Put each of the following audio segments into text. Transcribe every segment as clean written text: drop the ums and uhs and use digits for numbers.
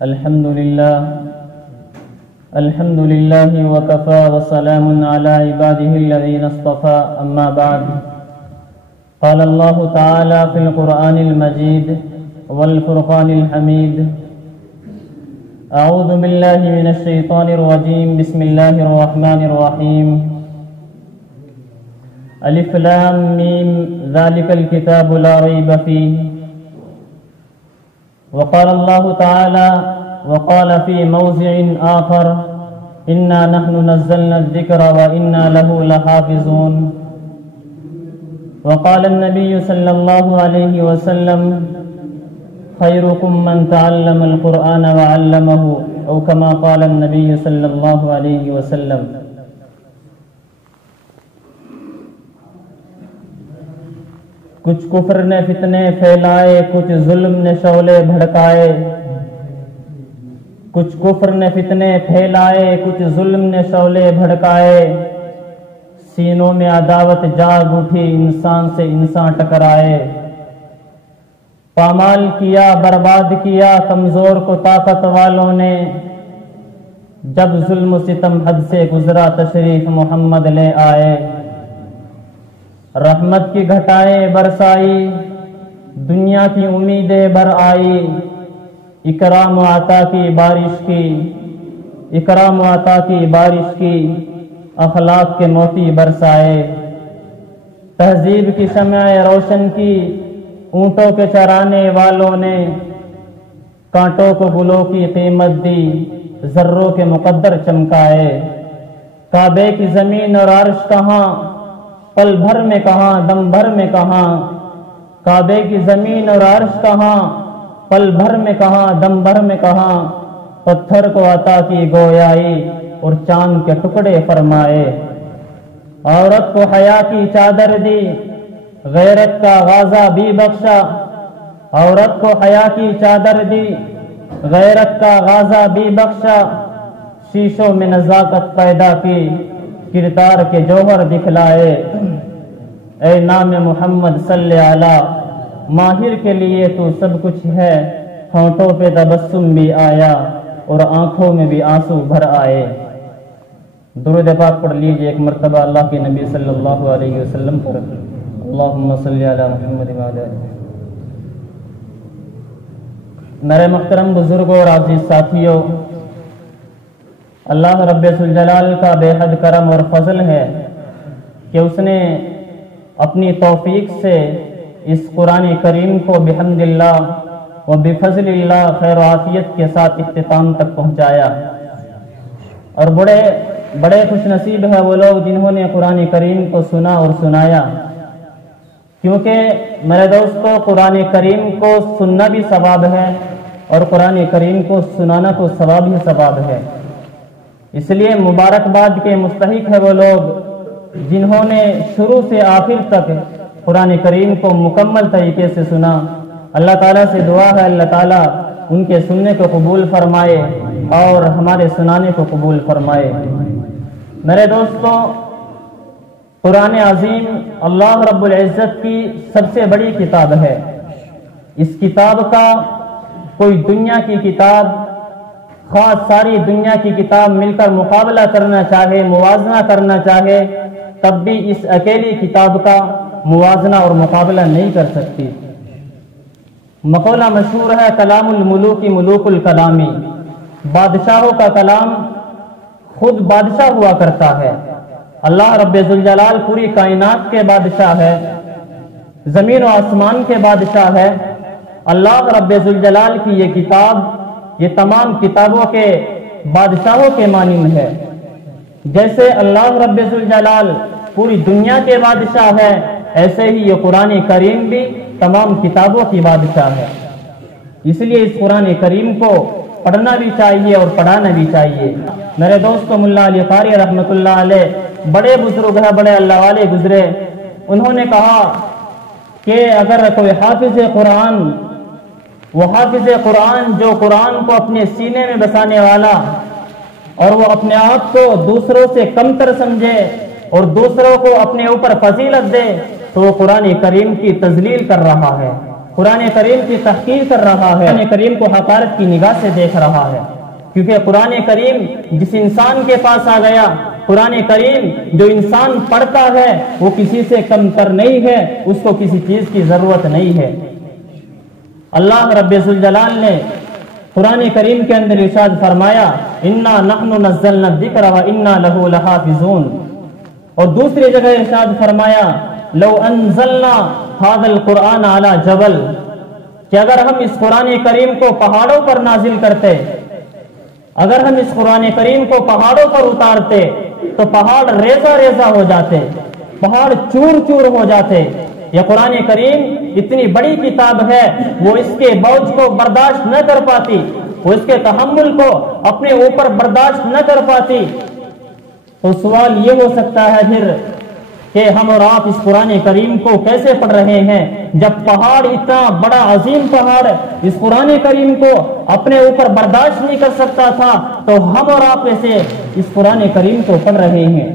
الحمد لله وكفى وسلام على عباده الذين اصطفى أما بعد. قال الله تعالى في القرآن المجيد والفرقان الحميد: أعوذ بالله من الشيطان الرجيم. بسم الله الرحمن الرحيم. الف لام میم ذلك الكتاب لا ريب فيه. وقال الله تعالى وقال في موضع آخر: إنا نحن نزلنا الذكر وإنا له لحافظون. وقال النبي صلى الله عليه وسلم: خيركم من تعلم القرآن وعلمه، أو كما قال النبي صلى الله عليه وسلم. کچھ کفر نے فتنے پھیلائے، کچھ ظلم نے شعلے بھڑکائے. کچھ کفر نے فتنے پھیلائے، کچھ ظلم نے شعلے بھڑکائے. سینوں میں عداوت جاگ اٹھی، انسان سے انسان ٹکرائے. پامال کیا، برباد کیا کمزور کو طاقت والوں نے. جب ظلم و ستم حد سے گزرا، تشریف محمد لے آئے. رحمت کی گھٹائیں برسائی، دنیا کی امیدیں بھر آئی. اکرام و عطا کی بارش کی، اکرام و عطا کی بارش کی. اخلاق کے موتی برسائے. تہذیب کی شمع روشن کی، اونٹوں کے چرانے والوں نے. کانٹوں کو گلوں کی قیمت دی، ذروں کے مقدر چمکائے. کعبے کی زمین اور عرش کہاں، پل بھر میں کہاں، دم بھر میں کہاں. کعبے کی زمین اور عرش کہاں، پل بھر میں کہاں، دم بھر میں کہاں. پتھر کو عطا کی گویائی اور چاند کے ٹکڑے فرمائے. عورت کو حیا کی چادر دی، غیرت کا غازہ بھی بخشا. عورت کو حیا کی چادر دی، غیرت کا غازہ بھی بخشا. شیشوں میں نزاکت پیدا کی، کردار کے جوہر دکھلائے. اے نام محمد صلی علی، ماہر کے لیے تو سب کچھ ہے. ہونٹوں پہ تبسم بھی آیا اور آنکھوں میں بھی آنسو بھر آئے. درود پاک پڑھ لیجئے ایک مرتبہ اللہ کے نبی صلی اللہ علیہ وسلم پر. اللہم صلی علی محمد وعلی آلہ. میرے محترم بزرگوں اور عزیز ساتھیوں، اللہ رب ذوالجلال کا بے حد کرم اور فضل ہے کہ اس نے اپنی توفیق سے اس قرآن کریم کو بحمد اللہ و بفضل اللہ خیر و عافیت کے ساتھ اختتام تک پہنچایا. اور بڑے خوش نصیب ہے وہ لوگ جنہوں نے قرآن کریم کو سنا اور سنایا. کیونکہ میرے دوستو، قرآن کریم کو سننا بھی ثواب ہے اور قرآن کریم کو سنانا تو ثواب ہی ثواب ہے. اس لیے مبارکباد کے مستحق ہے وہ لوگ جنہوں نے شروع سے آخر تک قرآن کریم کو مکمل طریقے سے سنا. اللہ تعالیٰ سے دعا ہے اللہ تعالیٰ ان کے سننے کو قبول فرمائے اور ہمارے سنانے کو قبول فرمائے. میرے دوستو، قرآن عظیم اللہ رب العزت کی سب سے بڑی کتاب ہے. اس کتاب کا کوئی دنیا کی کتاب، خاص ساری دنیا کی کتاب مل کر مقابلہ کرنا چاہے، موازنہ کرنا چاہے، تب بھی اس اکیلی کتاب کا موازنہ اور مقابلہ نہیں کر سکتی. مقولہ مشہور ہے: کلام الملوک ملوک الکلامی. بادشاہوں کا کلام خود بادشاہ ہوا کرتا ہے. اللہ رب ذوالجلال پوری کائنات کے بادشاہ ہے، زمین و آسمان کے بادشاہ ہے. اللہ رب ذوالجلال کی یہ کتاب یہ تمام کتابوں کے بادشاہوں کے مانند ہے. جیسے اللہ رب ذوالجلال پوری دنیا کے بادشاہ ہے، ایسے ہی یہ قرآن کریم بھی تمام کتابوں کی بادشاہ ہے. اس لیے اس قرآن کریم کو پڑھنا بھی چاہیے اور پڑھانا بھی چاہیے. میرے دوستو، ملا علی قاری رحمۃ اللہ علیہ بڑے بزرگ ہیں، بڑے اللہ والے گزرے. انہوں نے کہا کہ اگر کوئی حافظ قرآن، وہ حافظ قرآن جو قرآن کو اپنے سینے میں بسانے والا اور وہ اپنے آپ کو دوسروں سے کمتر سمجھے اور دوسروں کو اپنے اوپر فضیلت دے، تو وہ قرآن کریم کی تذلیل کر رہا ہے. قرآن کریم کی تحقیر کر رہا ہے، قرآن کریم کو حقارت کی نگاہ سے دیکھ رہا ہے، کیونکہ قرآن کریم جس انسان کے پاس آ گیا، قرآن کریم جو انسان پڑھتا ہے وہ کسی سے کم تر نہیں ہے، اس کو کسی چیز کی ضرورت نہیں ہے۔ اللہ رب ذوالجلال نے قرآن کریم کے اندر ارشاد فرمایا انا نحن نزلنا الذکر وانا لہ لحافظون، اور دوسری جگہ ارشاد فرمایا لو انزلنا هذا القرآن على جبل، کہ اگر ہم اس قرآن کریم کو پہاڑوں پر نازل کرتے، اگر ہم اس قرآن کریم کو پہاڑوں پر اتارتے تو پہاڑ ریزہ ریزہ ہو جاتے، پہاڑ چور چور ہو جاتے۔ یہ قرآن کریم اتنی بڑی کتاب ہے، وہ اس کے بوجھ کو برداشت نہ کر پاتی، وہ اس کے تحمل کو اپنے اوپر برداشت نہ کر پاتی۔ تو سوال یہ ہو سکتا ہے پھر کہ ہم اور آپ اس قرآن کریم کو کیسے پڑھ رہے ہیں جب پہاڑ، اتنا بڑا عظیم پہاڑ اس قرآن کریم کو اپنے اوپر برداشت نہیں کر سکتا تھا، تو ہم اور آپ کیسے اس قرآن کریم کو پڑھ رہے ہیں؟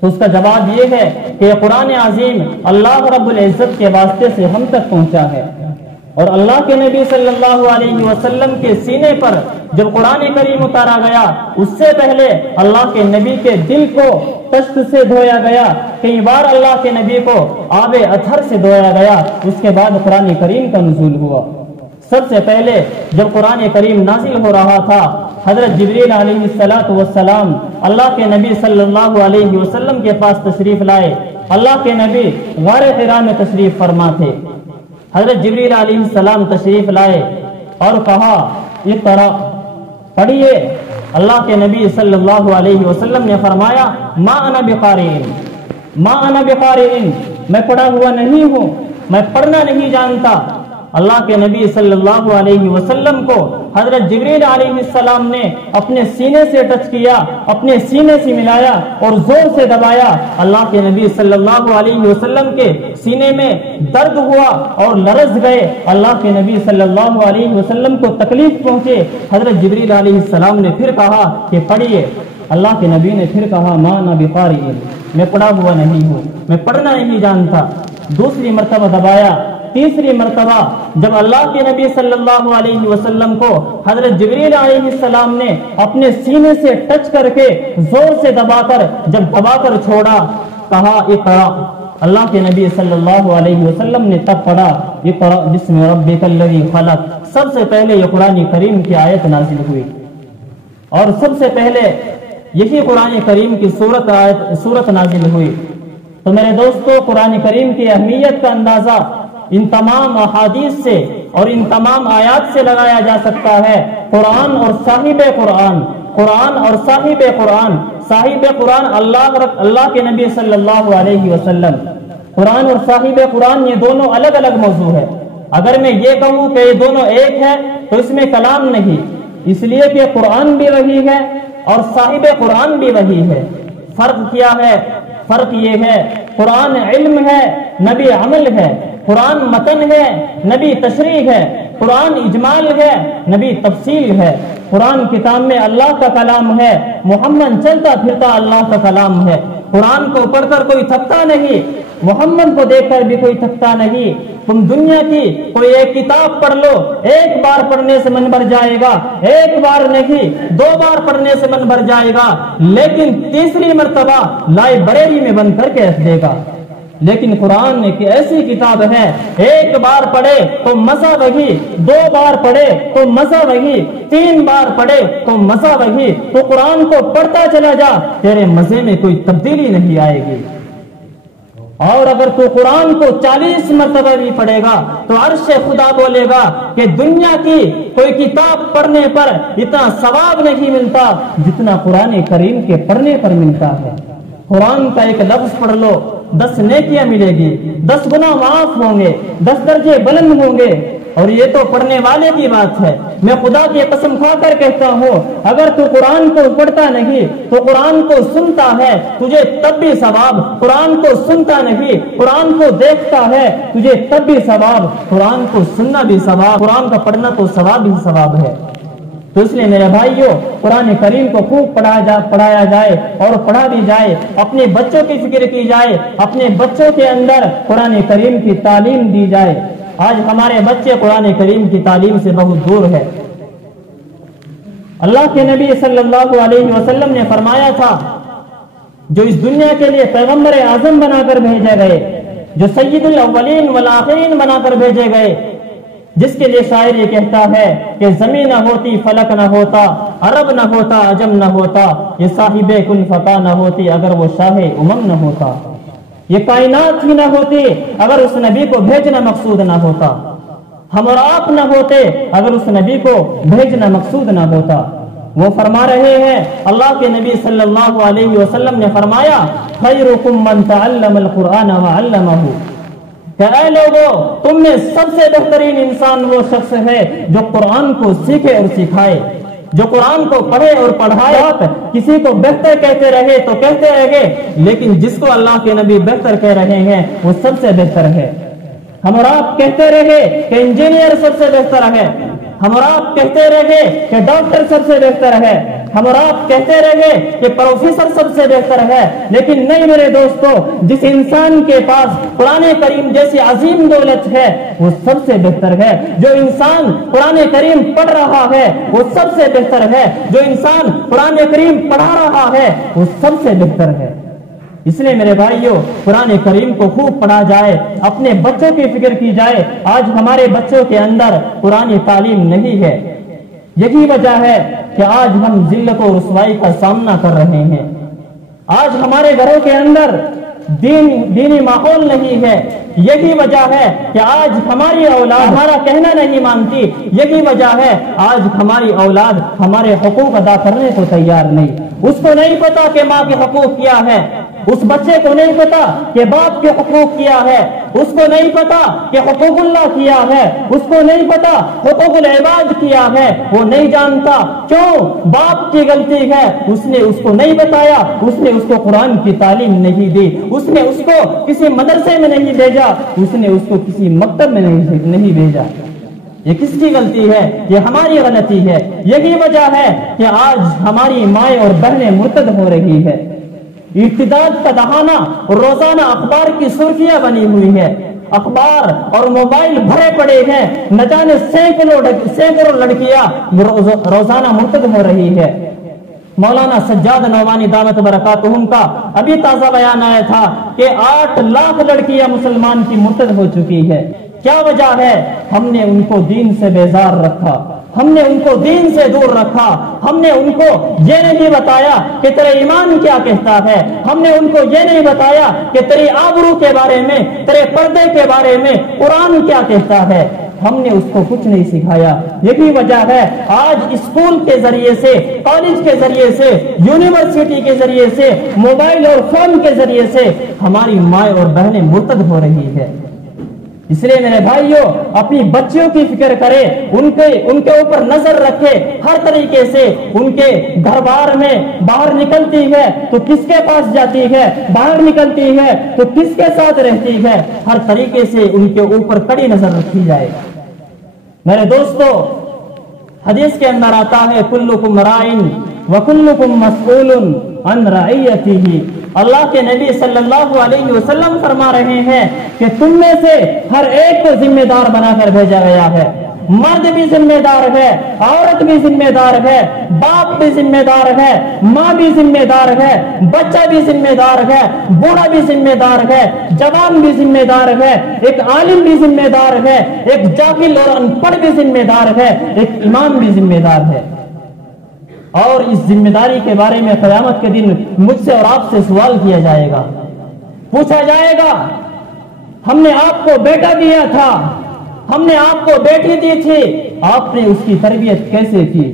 تو اس کا جواب یہ ہے کہ قرآن عظیم اللہ رب العزت کے واسطے سے ہم تک پہنچا ہے، اور اللہ کے نبی صلی اللہ علیہ وسلم کے سینے پر جب قرآن کریم اتارا گیا، اس سے پہلے اللہ کے نبی کے دل کو کشت سے دھویا گیا، کئی بار اللہ کے نبی کو آب اطہر سے دھویا گیا، اس کے بعد قرآن کریم کا نزول ہوا۔ سب سے پہلے جب قرآن کریم نازل ہو رہا تھا، حضرت جبریل علیہ السلام اللہ کے نبی صلی اللہ علیہ وسلم کے پاس تشریف لائے۔ اللہ کے نبی غار حرا میں تشریف فرما تھے۔ حضرت جبریل علیہ السلام تشریف لائے اور کہا اقرأ، پڑھیے۔ اللہ کے نبی صلی اللہ علیہ وسلم نے فرمایا ما انا بقارئ، ما انا بقارئ، میں پڑھا ہوا نہیں ہوں، میں پڑھنا نہیں جانتا۔ اللہ کے نبی صلی اللہ علیہ وسلم کو حضرت جبریل علیہ السلام نے اپنے سینے سے ٹچ کیا، اپنے سینے سے ملایا اور زور سے دبایا۔ اللہ کے نبی صلی اللہ علیہ وسلم کے سینے میں درد ہوا اور لرز گئے۔ اللہ کے نبی صلی اللہ علیہ وسلم کو تکلیف پہنچے۔ حضرت جبریل علیہ السلام نے پھر کہا کہ پڑھیے۔ اللہ کے نبی نے پھر کہا ما انا بقارئ، میں پڑھا ہوا نہیں ہوں، میں پڑھنا نہیں جانتا۔ دوسری مرتبہ دبایا۔ تیسری مرتبہ جب اللہ کے نبی صلی اللہ علیہ وسلم کو حضرت جبریل علیہ السلام نے اپنے سینے سے ٹچ کر کے زور سے دبا کر چھوڑا، کہا اقرأ۔ اللہ کے نبی صلی اللہ علیہ وسلم نے تب پڑھا اقرأ بسم ربک الذی خلق۔ سب سے پہلے یہ قرآن کریم کی آیت نازل ہوئی، اور سب سے پہلے یہی قرآن کریم کی سورت نازل ہوئی۔ تو میرے دوستو، قرآن کریم کی اہمیت کا اندازہ ان تمام احادیث سے اور ان تمام آیات سے لگایا جا سکتا ہے۔ قرآن اور صاحب قرآن، قرآن اور صاحب قرآن، صاحب قرآن اللہ کے نبی صلی اللہ علیہ وسلم۔ قرآن اور صاحب قرآن یہ دونوں الگ الگ موضوع ہے۔ اگر میں یہ کہوں کہ یہ دونوں ایک ہے تو اس میں کلام نہیں، اس لیے کہ قرآن بھی وہی ہے اور صاحب قرآن بھی وہی ہے۔ فرق کیا ہے؟ فرق یہ ہے قرآن علم ہے، نبی عمل ہے۔ قرآن متن ہے، نبی تشریح ہے۔ قرآن اجمال ہے، نبی تفصیل ہے۔ قرآن کتاب میں اللہ کا کلام ہے، محمد چلتا پھرتا اللہ کا کلام ہے۔ قرآن کو پڑھ کر کوئی تھکتا نہیں، محمد کو دیکھ کر بھی کوئی تھکتا نہیں۔ تم دنیا کی کوئی ایک کتاب پڑھ لو، ایک بار پڑھنے سے من بھر جائے گا، ایک بار نہیں 2 بار پڑھنے سے من بھر جائے گا، لیکن تیسری مرتبہ لائبریری میں بند کر کے رکھ دے گا۔ لیکن قرآن ایک ایسی کتاب ہے، ایک بار پڑھے تو مزہ وہی، 2 بار پڑھے تو مزہ وہی، 3 بار پڑھے تو مزہ وہی۔ تو قرآن کو پڑھتا چلا جا، تیرے مزے میں کوئی تبدیلی نہیں آئے گی۔ اور اگر تو قرآن کو 40 مرتبہ بھی پڑھے گا تو عرش خدا بولے گا کہ دنیا کی کوئی کتاب پڑھنے پر اتنا ثواب نہیں ملتا جتنا قرآن کریم کے پڑھنے پر ملتا ہے۔ قرآن کا ایک لفظ پڑھ لو، 10 نیکیاں ملے گی، 10 گناہ معاف ہوں گے، 10 درجے بلند ہوں گے۔ اور یہ تو پڑھنے والے کی بات ہے۔ میں خدا کی قسم کھا کر کہتا ہوں، اگر تو قرآن کو پڑھتا نہیں تو قرآن کو سنتا ہے، تجھے تب بھی ثواب۔ قرآن کو سنتا نہیں، قرآن کو دیکھتا ہے، تجھے تب بھی ثواب۔ قرآن کو سننا بھی ثواب، قرآن کا پڑھنا تو ثواب ہی ثواب ہے۔ تو اس لیے میرے بھائیوں، قرآن کریم کو خوب پڑھایا جائے اور پڑھا بھی جائے، اپنے بچوں کی فکر کی جائے، اپنے بچوں کے اندر قرآن کریم کی تعلیم دی جائے۔ آج ہمارے بچے قرآن کریم کی تعلیم سے بہت دور ہے۔ اللہ کے نبی صلی اللہ علیہ وسلم نے فرمایا تھا، جو اس دنیا کے لیے پیغمبر اعظم بنا کر بھیجے گئے، جو سید الاولین والآخرین بنا کر بھیجے گئے، جس کے لیے شاعر یہ کہتا ہے کہ زمین نہ ہوتی فلک نہ ہوتا، عرب نہ ہوتا عجم نہ ہوتا، یہ صاحب کن فقا نہ ہوتی اگر وہ شاہ امم نہ ہوتا، یہ کائنات ہی نہ ہوتی اگر اس نبی کو بھیجنا مقصود نہ ہوتا، ہم اور آپ نہ ہوتے اگر اس نبی کو بھیجنا مقصود نہ ہوتا۔ وہ فرما رہے ہیں، اللہ کے نبی صلی اللہ علیہ وسلم نے فرمایا، خیرکم من تعلم القرآن وعلمہ، کہ اے لوگو تم میں سب سے بہترین انسان وہ شخص ہے جو قرآن کو سیکھے اور سکھائے، جو قرآن کو پڑھے اور پڑھائے۔ آپ کسی کو بہتر کہتے رہے تو کہتے رہے، لیکن جس کو اللہ کے نبی بہتر کہہ رہے ہیں وہ سب سے بہتر ہے۔ ہم اور آپ کہتے رہے کہ انجینئر سب سے بہتر ہے، ہم اور آپ کہتے رہے کہ ڈاکٹر سب سے بہتر ہے، ہم اور آپ کہتے رہے کہ پروفیسر سب سے بہتر ہے، لیکن نہیں میرے دوستو، جس انسان کے پاس قرآن کریم جیسی عظیم دولت ہے وہ سب سے بہتر ہے۔ جو انسان قرآن کریم پڑھ رہا ہے وہ سب سے بہتر ہے، جو انسان قرآن کریم پڑھا رہا ہے وہ سب سے بہتر ہے۔ اس لیے میرے بھائیوں، قرآن کریم کو خوب پڑھا جائے، اپنے بچوں کی فکر کی جائے۔ آج ہمارے بچوں کے اندر قرآن تعلیم نہیں ہے، یہی وجہ ہے کہ آج ہم ذلت و رسوائی کا سامنا کر رہے ہیں۔ آج ہمارے گھروں کے اندر دینی ماحول نہیں ہے، یہی وجہ ہے کہ آج ہماری اولاد ہمارا کہنا نہیں مانتی، یہی وجہ ہے آج ہماری اولاد ہمارے حقوق ادا کرنے کو تیار نہیں۔ اس کو نہیں پتا کہ ماں کے حقوق کیا ہے، اس بچے کو نہیں پتا کہ باپ کے حقوق کیا ہے، اس کو نہیں پتا کہ حقوق اللہ کیا ہے، اس کو نہیں پتا حقوق العباد کیا ہے، وہ نہیں جانتا۔ کیوں؟ باپ کی غلطی ہے، اس نے اس کو نہیں بتایا، اس نے اس کو قرآن کی تعلیم نہیں دی، اس نے اس کو کسی مدرسے میں نہیں بھیجا، اس نے اس کو کسی مکتب میں نہیں بھیجا۔ یہ کس کی غلطی ہے؟ یہ ہماری غلطی ہے۔ یہی وجہ ہے کہ آج ہماری مائیں اور بہنیں مرتد ہو رہی ہے۔ ارتداد کا دہانہ روزانہ اخبار کی سرخیاں بنی ہوئی ہے، اخبار اور موبائل بھرے پڑے ہیں، نہ جانے سینکڑوں لڑکیاں روزانہ مرتد ہو رہی ہے۔ مولانا سجاد نعمانی دامت برکاتہم کا ابھی تازہ بیان آیا تھا کہ 8 لاکھ لڑکیاں مسلمان کی مرتد ہو چکی ہے۔ کیا وجہ ہے؟ ہم نے ان کو دین سے بیزار رکھا، ہم نے ان کو دین سے دور رکھا، ہم نے ان کو یہ نہیں بتایا کہ تیرے ایمان کیا کہتا ہے، ہم نے ان کو یہ نہیں بتایا کہ تیری آبرو کے بارے میں، تیرے پردے کے بارے میں قرآن کیا کہتا ہے، ہم نے اس کو کچھ نہیں سکھایا۔ یہی وجہ ہے آج اسکول کے ذریعے سے، کالج کے ذریعے سے، یونیورسٹی کے ذریعے سے، موبائل اور فون کے ذریعے سے ہماری مائیں اور بہنیں مرتد ہو رہی ہے۔ اس لیے میرے بھائیوں، اپنی بچیوں کی فکر کرے، ان کے اوپر نظر رکھے، ہر طریقے سے ان کے گھر بار میں باہر نکلتی ہے تو کس کے پاس جاتی ہے، باہر نکلتی ہے تو کس کے ساتھ رہتی ہے، ہر طریقے سے ان کے اوپر کڑی نظر رکھی جائے۔ میرے دوستو، حدیث کے اندر آتا ہے کلکم رائن وکلکم مسئول عن رعیتہ۔ اللہ کے نبی صلی اللہ علیہ وسلم فرما رہے ہیں کہ تم میں سے ہر ایک کو ذمہ دار بنا کر بھیجا گیا ہے۔ مرد بھی ذمہ دار ہے، عورت بھی ذمہ دار ہے، باپ بھی ذمہ دار ہے، ماں بھی ذمہ دار ہے، بچہ بھی ذمہ دار ہے، بوڑھا بھی ذمہ دار ہے، جوان بھی ذمہ دار ہے، ایک عالم بھی ذمہ دار ہے، ایک جاہل اور ان پڑھ بھی ذمہ دار ہے، ایک امام بھی ذمہ دار ہے۔ اور اس ذمہ داری کے بارے میں قیامت کے دن مجھ سے اور آپ سے سوال کیا جائے گا، پوچھا جائے گا، ہم نے آپ کو بیٹا دیا تھا، ہم نے آپ کو بیٹی دی تھی، آپ نے اس کی تربیت کیسے کی؟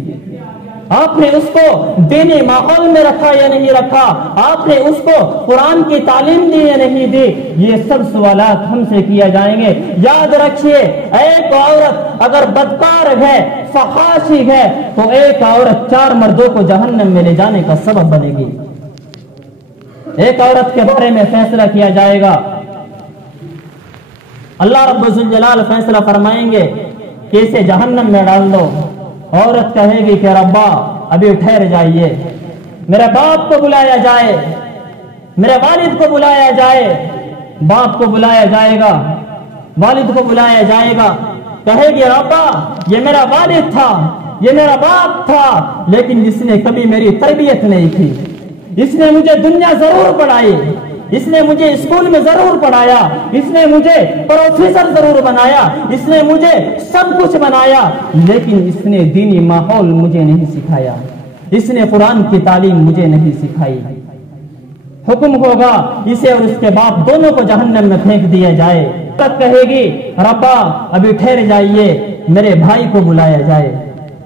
آپ نے اس کو دینی ماحول میں رکھا یا نہیں رکھا؟ آپ نے اس کو قرآن کی تعلیم دی یا نہیں دی؟ یہ سب سوالات ہم سے کیا جائیں گے۔ یاد رکھیے، ایک عورت اگر بدکار ہے، فحاشی ہے، تو ایک عورت 4 مردوں کو جہنم میں لے جانے کا سبب بنے گی۔ ایک عورت کے بارے میں فیصلہ کیا جائے گا، اللہ رب الجلال فیصلہ فرمائیں گے کہ اسے جہنم میں ڈال دو۔ عورت کہے گی کہ ربا ابھی ٹھہر جائیے، میرے باپ کو بلایا جائے، میرے والد کو بلایا جائے۔ باپ کو بلایا جائے گا، والد کو بلایا جائے گا، کہے گی ربا یہ میرا والد تھا، یہ میرا باپ تھا، لیکن اس نے کبھی میری تربیت نہیں کی، اس نے مجھے دنیا ضرور پڑھائی، اس نے مجھے اسکول میں ضرور پڑھایا، اس نے مجھے پروفیسر ضرور بنایا، اس نے مجھے سب کچھ بنایا، لیکن اس نے دینی ماحول مجھے نہیں سکھایا، اس نے قرآن کی تعلیم مجھے نہیں سکھائی۔ حکم ہوگا اسے اور اس کے باپ دونوں کو جہنم میں پھینک دیا جائے۔ تب کہے گی ربا ابھی ٹھہر جائیے، میرے بھائی کو بلایا جائے،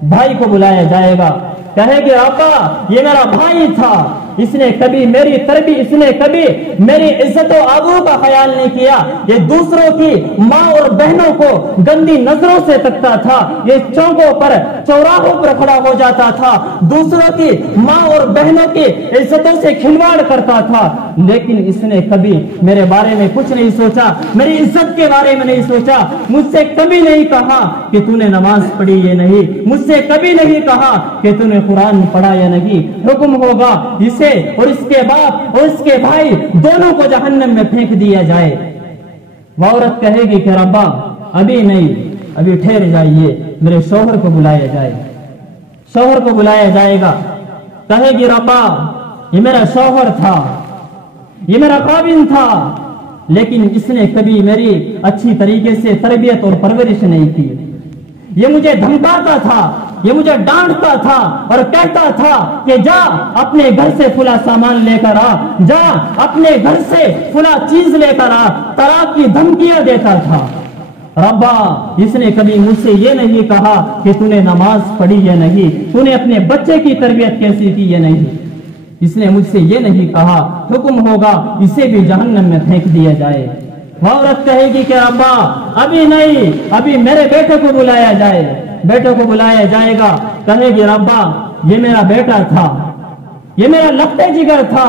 بھائی کو بلایا جائے گا، کہے گی ربا یہ میرا بھائی تھا، اس نے کبھی میری تربیت، اس نے کبھی میری عزت و آبرو کا خیال نہیں کیا، یہ دوسروں کی ماں اور بہنوں کو گندی نظروں سے تکتا تھا، یہ چوکوں پر چوراہوں پر کھڑا ہو جاتا تھا، دوسروں کی ماں اور بہنوں کی عزتوں سے کھلواڑ کرتا تھا، لیکن اس نے کبھی میرے بارے میں کچھ نہیں سوچا، میری عزت کے بارے میں نہیں سوچا، مجھ سے کبھی نہیں کہا کہ تو نے نماز پڑھی یا نہیں، مجھ سے کبھی نہیں کہا کہ تو نے قرآن پڑھا یا نہیں۔ حکم ہوگا اسے اور اس کے باپ اور اس کے بھائی دونوں کو جہنم میں پھینک دیا جائے۔ وہ عورت کہے گی کہ ربا ابھی نہیں، ابھی ٹھہر جائیے، میرے شوہر کو بلایا جائے، شوہر کو بلایا جائے گا، کہے گی ربا یہ میرا شوہر تھا، یہ میرا خاوند تھا، لیکن اس نے کبھی میری اچھی طریقے سے تربیت اور پرورش نہیں کی، یہ مجھے دھمکاتا تھا، یہ مجھے ڈانٹتا تھا اور کہتا تھا کہ جا اپنے گھر سے فلاں سامان لے کر آ، جا اپنے گھر سے فلاں چیز لے کر آ، طلاق کی دھمکیاں دیتا تھا۔ ربا اس نے کبھی مجھ سے یہ نہیں کہا کہ تو نے نماز پڑھی یا نہیں، تو نے اپنے بچے کی تربیت کیسی کی یا نہیں، اس نے مجھ سے یہ نہیں کہا۔ حکم ہوگا اسے بھی جہنم میں پھینک دیا جائے۔ وہ عورت کہے گی کہ ربا ابھی نہیں، ابھی میرے بیٹے کو بلایا جائے، بیٹے کو بلایا جائے گا، کہے گی ربا یہ میرا بیٹا تھا، یہ میرا لگتے جگر تھا،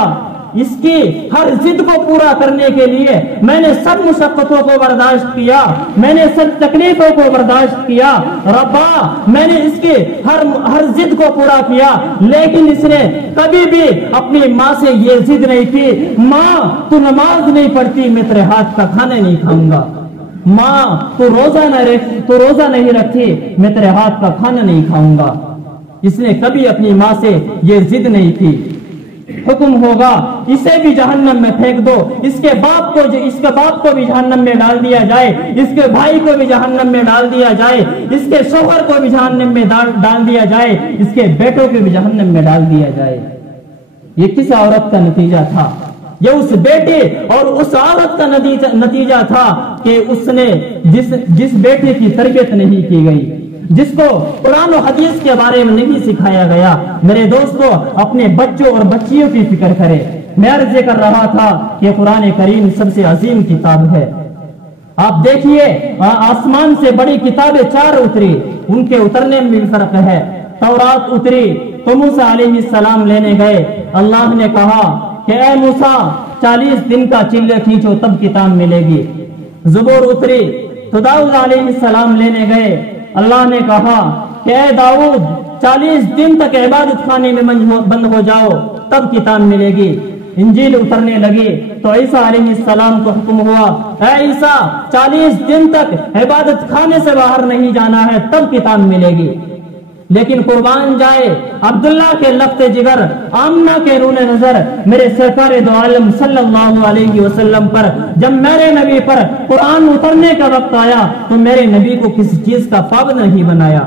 اس کی ہر ضد کو پورا کرنے کے لیے میں نے سب مشقتوں کو برداشت کیا، میں نے سب تکلیفوں کو برداشت کیا، ربا میں نے اس کی ہر ضد کو پورا کیا، لیکن اس نے کبھی بھی اپنی ماں سے یہ ضد نہیں کی، ماں تو نماز نہیں پڑھتی میں تیرے ہاتھ کا کھانا نہیں کھاؤں گا، ماں تو روزہ نہیں رکھتی میں تیرے ہاتھ کا کھانا نہیں کھاؤں گا۔ اس نے کبھی اپنی ماں سے یہ ضد نہیں کی۔ حکم ہوگا اسے بھی جہنم میں پھینک دو، اس کے باپ کو بھی جہنم میں ڈال دیا جائے، اس کے بھائی کو بھی جہنم میں ڈال دیا جائے، اس کے شوہر کو بھی جہنم میں ڈال دیا جائے، اس کے بیٹوں کو بھی جہنم میں ڈال دیا جائے۔ یہ کس عورت کا نتیجہ تھا؟ یہ اس بیٹے اور اس عورت کا نتیجہ تھا کہ اس نے جس بیٹے کی تربیت نہیں کی گئی، جس کو قرآن و حدیث کے بارے میں نہیں سکھایا گیا۔ میرے دوستو اپنے بچوں اور بچیوں کی فکر کرے۔ میں عرض کر رہا تھا کہ قرآن کریم سب سے عظیم کتاب ہے۔ آپ دیکھیے آسمان سے بڑی کتابیں 4 اتری، ان کے اترنے میں بھی فرق ہے۔ تورات اتری تو موسیٰ علیہ السلام لینے گئے، اللہ نے کہا کہ اے موسیٰ 40 دن کا چلے کھینچو تب کتاب ملے گی۔ زبور اتری تو داؤد علیہ السلام لینے گئے، اللہ نے کہا کہ اے داؤد 40 دن تک عبادت خانے میں بند ہو جاؤ تب کتاب ملے گی۔ انجیل اترنے لگی تو عیسیٰ علیہ السلام کو حکم ہوا اے عیسیٰ 40 دن تک عبادت خانے سے باہر نہیں جانا ہے تب کتاب ملے گی۔ لیکن قربان جائے عبداللہ کے لگتے جگر، آمنہ کے رون نظر، میرے سرکار دو عالم صلی اللہ علیہ وسلم پر جب میرے نبی پر قرآن اترنے کا وقت آیا تو میرے نبی کو کسی چیز کا پابند نہیں بنایا۔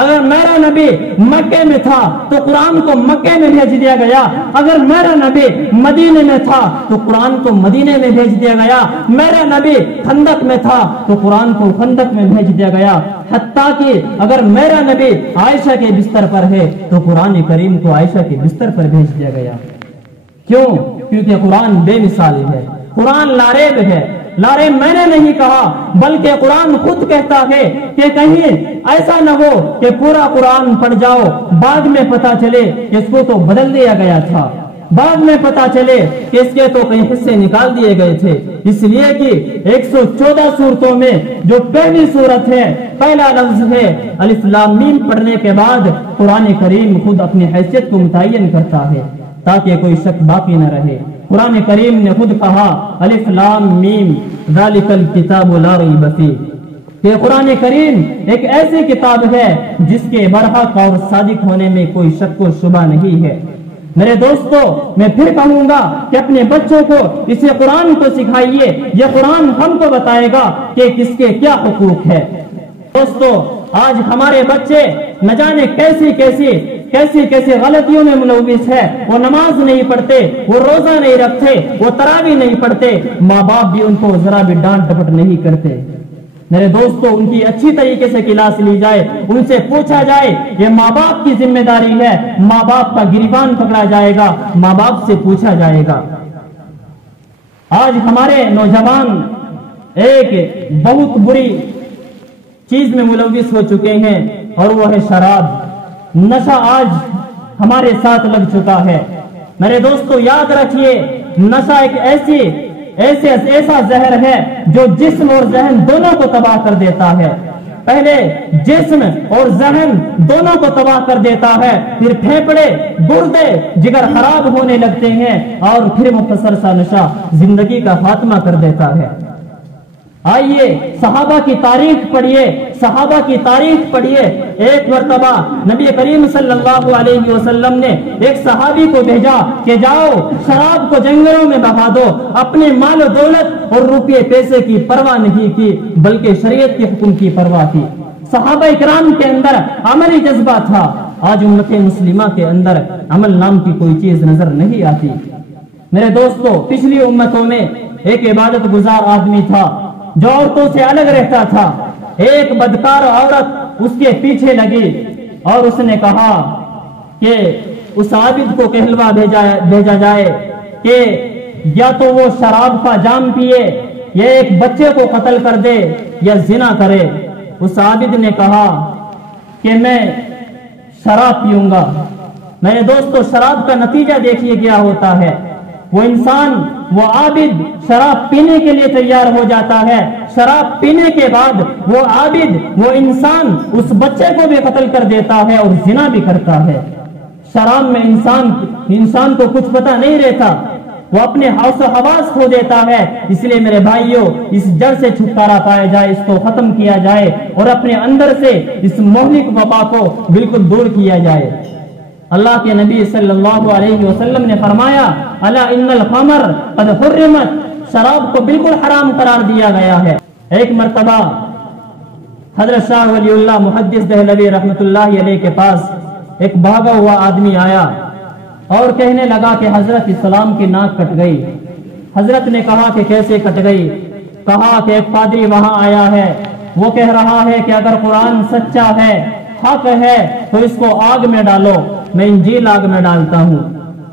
اگر میرا نبی مکے میں تھا تو قرآن کو مکے میں بھیج دیا گیا، اگر میرا نبی مدینے میں تھا تو قرآن کو مدینے میں بھیج دیا گیا، میرا نبی خندق میں تھا تو قرآن کو خندق میں بھیج دیا گیا، حتیٰ کہ اگر میرا نبی عائشہ کے بستر پر ہے تو قرآن کریم کو عائشہ کے بستر پر بھیج دیا گیا۔ کیوں؟ کیونکہ قرآن بے مثال ہے، قرآن لاریب ہے۔ لاریب میں نے نہیں کہا بلکہ قرآن خود کہتا ہے کہ کہیں ایسا نہ ہو کہ پورا قرآن پڑھ جاؤ بعد میں پتا چلے کہ اس کو تو بدل دیا گیا تھا، بعد میں پتا چلے کہ اس کے تو کئی حصے نکال دیے گئے تھے، اس لیے کہ 114 سورتوں میں جو پہلی سورت ہے پہلا لفظ ہے الف لام میم پڑھنے کے بعد قرآن کریم خود اپنی حیثیت کو متعین کرتا ہے تاکہ کوئی شک باقی نہ رہے۔ قرآن کریم نے خود کہا الف لام میم ذالکل کتاب لا ریب فیہ، کہ قرآن کریم ایک ایسی کتاب ہے جس کے برحق اور صادق ہونے میں کوئی شک و شبہ نہیں ہے۔ میرے دوستو، میں پھر کہوں گا کہ اپنے بچوں کو اسے قرآن کو سکھائیے، یہ قرآن ہم کو بتائے گا کہ کس کے کیا حقوق ہے۔ دوستو، آج ہمارے بچے نہ جانے کیسی غلطیوں میں ملوث ہے، وہ نماز نہیں پڑھتے، وہ روزہ نہیں رکھتے، وہ تراویح نہیں پڑھتے، ماں باپ بھی ان کو ذرا بھی ڈانٹ ڈپٹ نہیں کرتے۔ میرے دوستو، ان کی اچھی طریقے سے کلاس لی جائے، ان سے پوچھا جائے، یہ ماں باپ کی ذمہ داری ہے، ماں باپ کا گریبان پکڑا جائے گا، ماں باپ سے پوچھا جائے گا۔ آج ہمارے نوجوان ایک بہت بری چیز میں ملوث ہو چکے ہیں، اور وہ ہے شراب۔ نشہ آج ہمارے ساتھ لگ چکا ہے۔ میرے دوستو، یاد رکھیے، نشہ ایک ایسا زہر ہے جو جسم اور ذہن دونوں کو تباہ کر دیتا ہے۔ پہلے جسم اور ذہن دونوں کو تباہ کر دیتا ہے، پھر پھیپڑے، گردے، جگر خراب ہونے لگتے ہیں، اور پھر مختصر سا نشہ زندگی کا خاتمہ کر دیتا ہے۔ آئیے صحابہ کی تاریخ پڑھیے۔ ایک مرتبہ نبی کریم صلی اللہ علیہ وسلم نے ایک صحابی کو بھیجا کہ جاؤ شراب کو جنگلوں میں بہا دو۔ اپنے مال و دولت اور روپے پیسے کی پرواہ نہیں کی، بلکہ شریعت کے حکم کی پرواہ کی۔ صحابہ اکرام کے اندر عملی جذبہ تھا۔ آج امت مسلمہ کے اندر عمل نام کی کوئی چیز نظر نہیں آتی۔ میرے دوستو، پچھلی امتوں میں ایک عبادت گزار آدمی تھا جو عورتوں سے الگ رہتا تھا۔ ایک بدکار عورت اس کے پیچھے لگی اور اس نے کہا کہ اس عابد کو کہلوا بھیجا جائے کہ یا تو وہ شراب کا جام پیے، یا ایک بچے کو قتل کر دے، یا زنا کرے۔ اس عابد نے کہا کہ میں شراب پیوں گا۔ میرے دوستو، شراب کا نتیجہ دیکھیے کیا ہوتا ہے۔ وہ انسان، وہ عابد شراب پینے کے لیے تیار ہو جاتا ہے۔ شراب پینے کے بعد وہ عابد، وہ انسان اس بچے کو بھی قتل کر دیتا ہے اور زنا بھی کرتا ہے۔ شراب میں انسان کو کچھ پتہ نہیں رہتا، وہ اپنے ہوش و حواس کھو دیتا ہے۔ اس لیے میرے بھائیوں، اس جڑ سے چھٹکارا پایا جائے، اس کو ختم کیا جائے، اور اپنے اندر سے اس مہلک وبا کو بالکل دور کیا جائے۔ اللہ کے نبی صلی اللہ علیہ وسلم نے فرمایا الا ان الخمر قد حرمت، شراب کو بالکل حرام قرار دیا گیا ہے۔ ایک مرتبہ حضرت شاہ ولی اللہ محدث دہلوی رحمت اللہ علیہ کے پاس ایک بھاگا ہوا آدمی آیا اور کہنے لگا کہ حضرت اسلام کی ناک کٹ گئی۔ حضرت نے کہا کہ کیسے کٹ گئی؟ کہا کہ ایک پادری وہاں آیا ہے، وہ کہہ رہا ہے کہ اگر قرآن سچا ہے، حق ہے، تو اس کو آگ میں ڈالو۔ میں انجیل آگ میں ڈالتا ہوں۔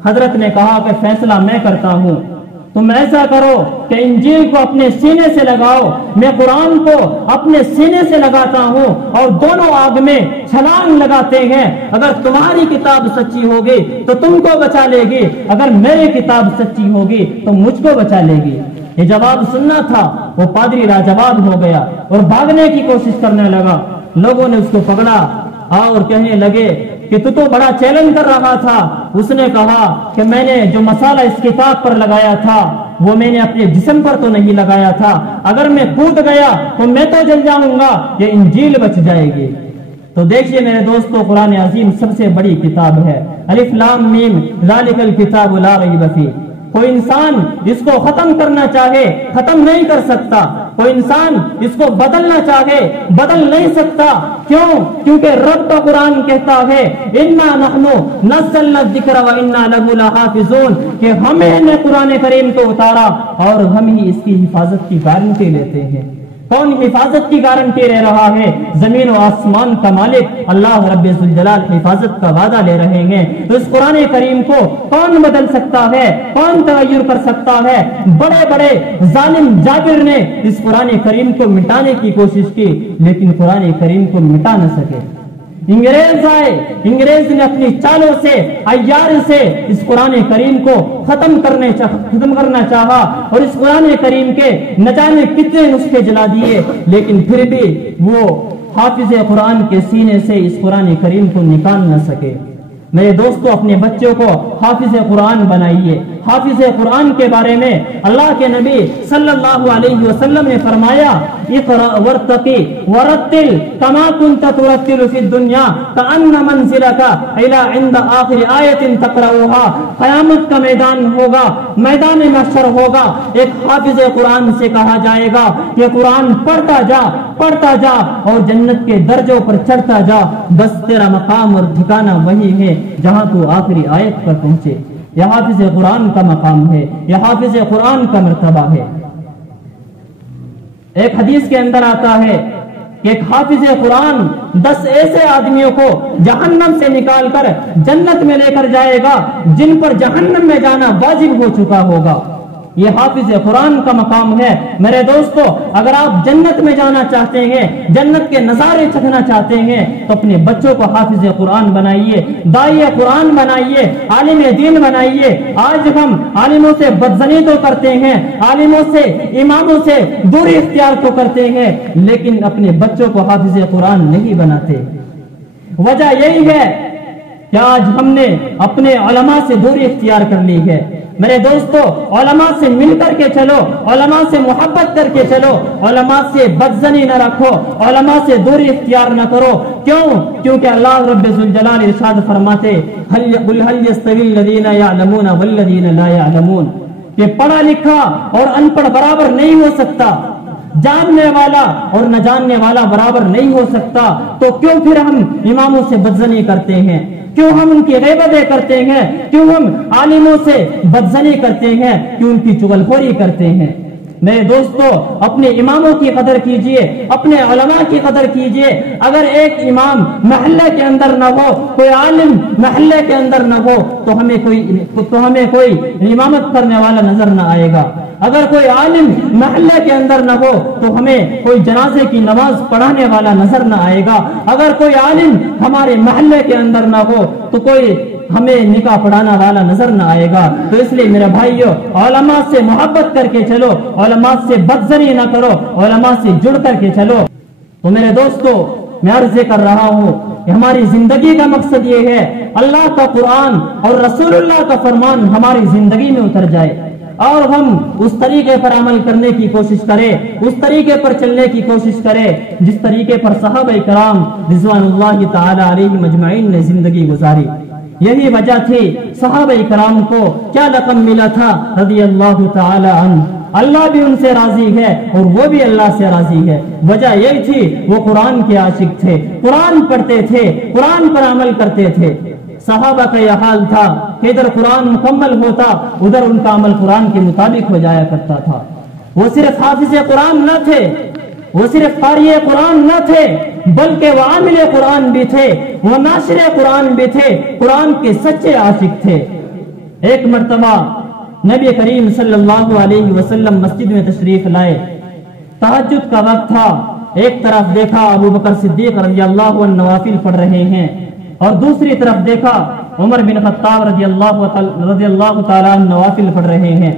حضرت نے کہا کہ فیصلہ میں کرتا ہوں، تم ایسا کرو کہ انجیل کو اپنے سینے سے لگاؤ، میں قرآن کو اپنے سینے سے لگاتا ہوں، اور دونوں آگ میں چھلانگ لگاتے ہیں۔ اگر تمہاری کتاب سچی ہوگی تو تم کو بچا لے گی، اگر میری کتاب سچی ہوگی تو مجھ کو بچا لے گی۔ یہ جواب سننا تھا، وہ پادری لاجواب ہو گیا اور بھاگنے کی کوشش کرنے لگا۔ لوگوں نے اس کو پکڑا اور کہنے لگے کہ تو بڑا چیلنج کر رہا تھا۔ اس نے کہا کہ میں نے جو مسالہ اس کتاب پر لگایا تھا وہ میں نے اپنے جسم پر تو نہیں لگایا تھا، اگر میں کود گیا تو میں تو جل جاؤں گا، یہ انجیل بچ جائے گی۔ تو دیکھیے میرے دوستو، قرآن عظیم سب سے بڑی کتاب ہے۔ الف لام میم ذالک الکتاب لا ریب فیہ۔ کوئی انسان اس کو ختم کرنا چاہے ختم نہیں کر سکتا، کوئی انسان اس کو بدلنا چاہے بدل نہیں سکتا۔ کیوں؟ کیونکہ رب کا قرآن کہتا ہے انا نحن نزلنا الذکر وانا لہ لحافظون، کہ ہمیں نے قرآن کریم کو اتارا اور ہم ہی اس کی حفاظت کی گارنٹی لیتے ہیں۔ کون حفاظت کی گارنٹی لے رہا ہے؟ زمین و آسمان کا مالک اللہ رب ذوالجلال حفاظت کا وعدہ لے رہے ہیں۔ تو اس قرآن کریم کو کون بدل سکتا ہے؟ کون تغیر کر سکتا ہے؟ بڑے بڑے ظالم جابر نے اس قرآن کریم کو مٹانے کی کوشش کی، لیکن قرآن کریم کو مٹا نہ سکے۔ انگریز آئے، انگریز نے اپنی چالوں سے، عیار سے اس قرآن کریم کو ختم کرنا چاہا، اور اس قرآن کریم کے نہ جانے کتنے نسخے جلا دیے، لیکن پھر بھی وہ حافظ قرآن کے سینے سے اس قرآن کریم کو نکال نہ سکے۔ میرے دوستو، اپنے بچوں کو حافظ قرآن بنائیے، حافظ قرآن کے بارے میں اللہ کے نبی صلی اللہ علیہ وسلم نے فرمایا اقرأ ورتقی ورتل کما کنت ترتل فی الدنیا کأن منزلک الی عند آخر آیت تقرأها۔ قیامت کا میدان ہوگا، میدان محشر ہوگا، ایک حافظ قرآن سے کہا جائے گا کہ قرآن پڑھتا جا اور جنت کے درجوں پر چڑھتا جا، بس تیرا مقام اور ٹھکانہ وہی ہے جہاں تو آخری آیت پر پہنچے۔ یہ حافظ قرآن کا مقام ہے، یہ حافظ قرآن کا مرتبہ ہے۔ ایک حدیث کے اندر آتا ہے کہ ایک حافظ قرآن 10 ایسے آدمیوں کو جہنم سے نکال کر جنت میں لے کر جائے گا جن پر جہنم میں جانا واجب ہو چکا ہوگا۔ یہ حافظ قرآن کا مقام ہے۔ میرے دوستو، اگر آپ جنت میں جانا چاہتے ہیں، جنت کے نظارے چکھنا چاہتے ہیں، تو اپنے بچوں کو حافظ قرآن بنائیے، داعی قرآن بنائیے، عالم دین بنائیے۔ آج ہم عالموں سے بدظنی تو کرتے ہیں، عالموں سے، اماموں سے دوری اختیار تو کرتے ہیں، لیکن اپنے بچوں کو حافظ قرآن نہیں بناتے۔ وجہ یہی ہے کہ آج ہم نے اپنے علماء سے دوری اختیار کر لی ہے۔ میرے دوستو، علماء سے مل کر کے چلو، علماء سے محبت کر کے چلو، علماء سے بدظنی نہ رکھو، علماء سے دوری اختیار نہ کرو۔ کیونکہ اللہ رب ذوالجلال ارشاد فرماتے قل هل يستوي الذين يعلمون والذين لا يعلمون، کہ پڑھا لکھا اور ان پڑھ برابر نہیں ہو سکتا، جاننے والا اور نہ جاننے والا برابر نہیں ہو سکتا۔ تو کیوں پھر ہم اماموں سے بدظنی کرتے ہیں؟ کیوں ہم ان کی غیبتیں کرتے ہیں؟ کیوں ہم عالموں سے بدظنی کرتے ہیں؟ کیوں ان کی چغلخوری کرتے ہیں؟ میرے دوستو، اپنے اماموں کی قدر کیجئے، اپنے علماء کی قدر کیجئے۔ اگر ایک امام محلے کے اندر نہ ہو، کوئی عالم محلے کے اندر نہ ہو، تو ہمیں کوئی امامت کرنے والا نظر نہ آئے گا۔ اگر کوئی عالم محلے کے اندر نہ ہو تو ہمیں کوئی جنازے کی نماز پڑھانے والا نظر نہ آئے گا۔ اگر کوئی عالم ہمارے محلے کے اندر نہ ہو تو کوئی ہمیں نکاح پڑھانا والا نظر نہ آئے گا۔ تو اس لیے میرے بھائیو، علماء سے محبت کر کے چلو، علماء سے بدظنی نہ کرو، علماء سے جڑ کر کے چلو۔ تو میرے دوستو، میں عرض کر رہا ہوں کہ ہماری زندگی کا مقصد یہ ہے اللہ کا قرآن اور رسول اللہ کا فرمان ہماری زندگی میں اتر جائے اور ہم اس طریقے پر عمل کرنے کی کوشش کریں، اس طریقے پر چلنے کی کوشش کریں جس طریقے پر صحابہ کرام رضوان اللہ تعالی علیہم اجمعین نے زندگی گزاری۔ یہی وجہ تھی صحابہ کرام کو کیا لقب ملا تھا، رضی اللہ تعالی عنہ۔ اللہ بھی ان سے راضی ہے اور وہ بھی اللہ سے راضی ہے۔ وجہ یہی تھی وہ قرآن کے عاشق تھے، قرآن پڑھتے تھے، قرآن پر عمل کرتے تھے۔ صحابہ کا یہ حال تھا کہ ادھر قرآن مکمل ہوتا، ادھر ان کا عمل قرآن کے مطابق ہو جایا کرتا تھا۔ وہ صرف حافظ قرآن نہ تھے، وہ صرف قاری قرآن نہ تھے، بلکہ وہ عامل قرآن بھی تھے، وہ ناشر قرآن بھی تھے، قرآن کے سچے عاشق تھے۔ ایک مرتبہ نبی کریم صلی اللہ علیہ وسلم مسجد میں تشریف لائے، تہجد کا وقت تھا۔ ایک طرف دیکھا ابو بکر صدیق رضی اللہ عنہ نوافل پڑھ رہے ہیں اور دوسری طرف دیکھا عمر بن خطاب رضی اللہ تعالیٰ عنہ نوافل پڑھ رہے ہیں۔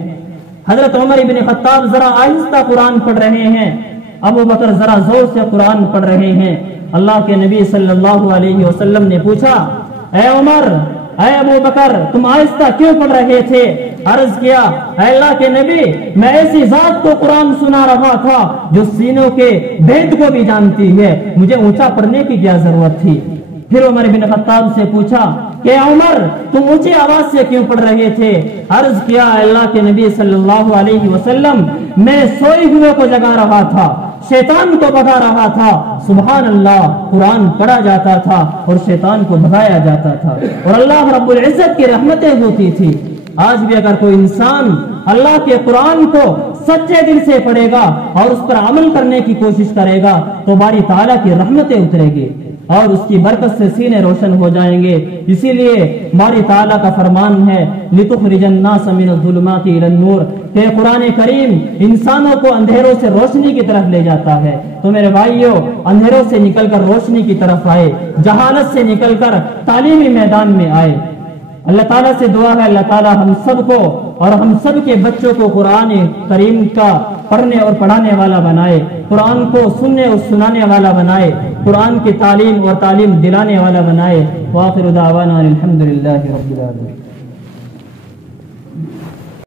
حضرت عمر بن خطاب ذرا آہستہ قرآن پڑھ رہے ہیں، ابو بکر ذرا زور سے قرآن پڑھ رہے ہیں۔ اللہ کے نبی صلی اللہ علیہ وسلم نے پوچھا، اے عمر، اے ابو بکر، تم آہستہ کیوں پڑھ رہے تھے؟ عرض کیا، اے اللہ کے نبی، میں ایسی ذات کو قرآن سنا رہا تھا جو سینوں کے بھید کو بھی جانتی ہے، مجھے اونچا پڑھنے کی کیا ضرورت تھی؟ پھر عمر بن خطاب سے پوچھا کہ عمر، تم اونچی آواز سے کیوں پڑھ رہے تھے؟ عرض کیا، اللہ کے نبی صلی اللہ علیہ وسلم، میں سوئے ہوئے کو جگا رہا تھا، شیطان کو بھگا رہا تھا۔ سبحان اللہ، قرآن پڑھا جاتا تھا اور شیطان کو بھگایا جاتا تھا اور اللہ رب العزت کی رحمتیں ہوتی تھی۔ آج بھی اگر کوئی انسان اللہ کے قرآن کو سچے دل سے پڑھے گا اور اس پر عمل کرنے کی کوشش کرے گا تو باری تعالیٰ کی رحمتیں اترے گی اور اس کی برکت سے سینے روشن ہو جائیں گے۔ اسی لیے باری تعالیٰ کا فرمان ہے لِتُخْرِجَ النَّاسَ مِنَ الظُّلُمَاتِ إِلَى النُّورِ، کہ قرآن کریم انسانوں کو اندھیروں سے روشنی کی طرف لے جاتا ہے۔ تو میرے بھائیوں، اندھیروں سے نکل کر روشنی کی طرف آئے، جہالت سے نکل کر تعلیمی میدان میں آئے۔ اللہ تعالیٰ سے دعا ہے اللہ تعالیٰ ہم سب کو اور ہم سب کے بچوں کو قرآن کریم کا پڑھنے اور پڑھانے والا بنائے، قرآن کو سننے اور سنانے والا بنائے، قرآن کی تعلیم اور تعلیم دلانے والا بنائے۔ وآخر دعوانا الحمدللہ رب العالمین۔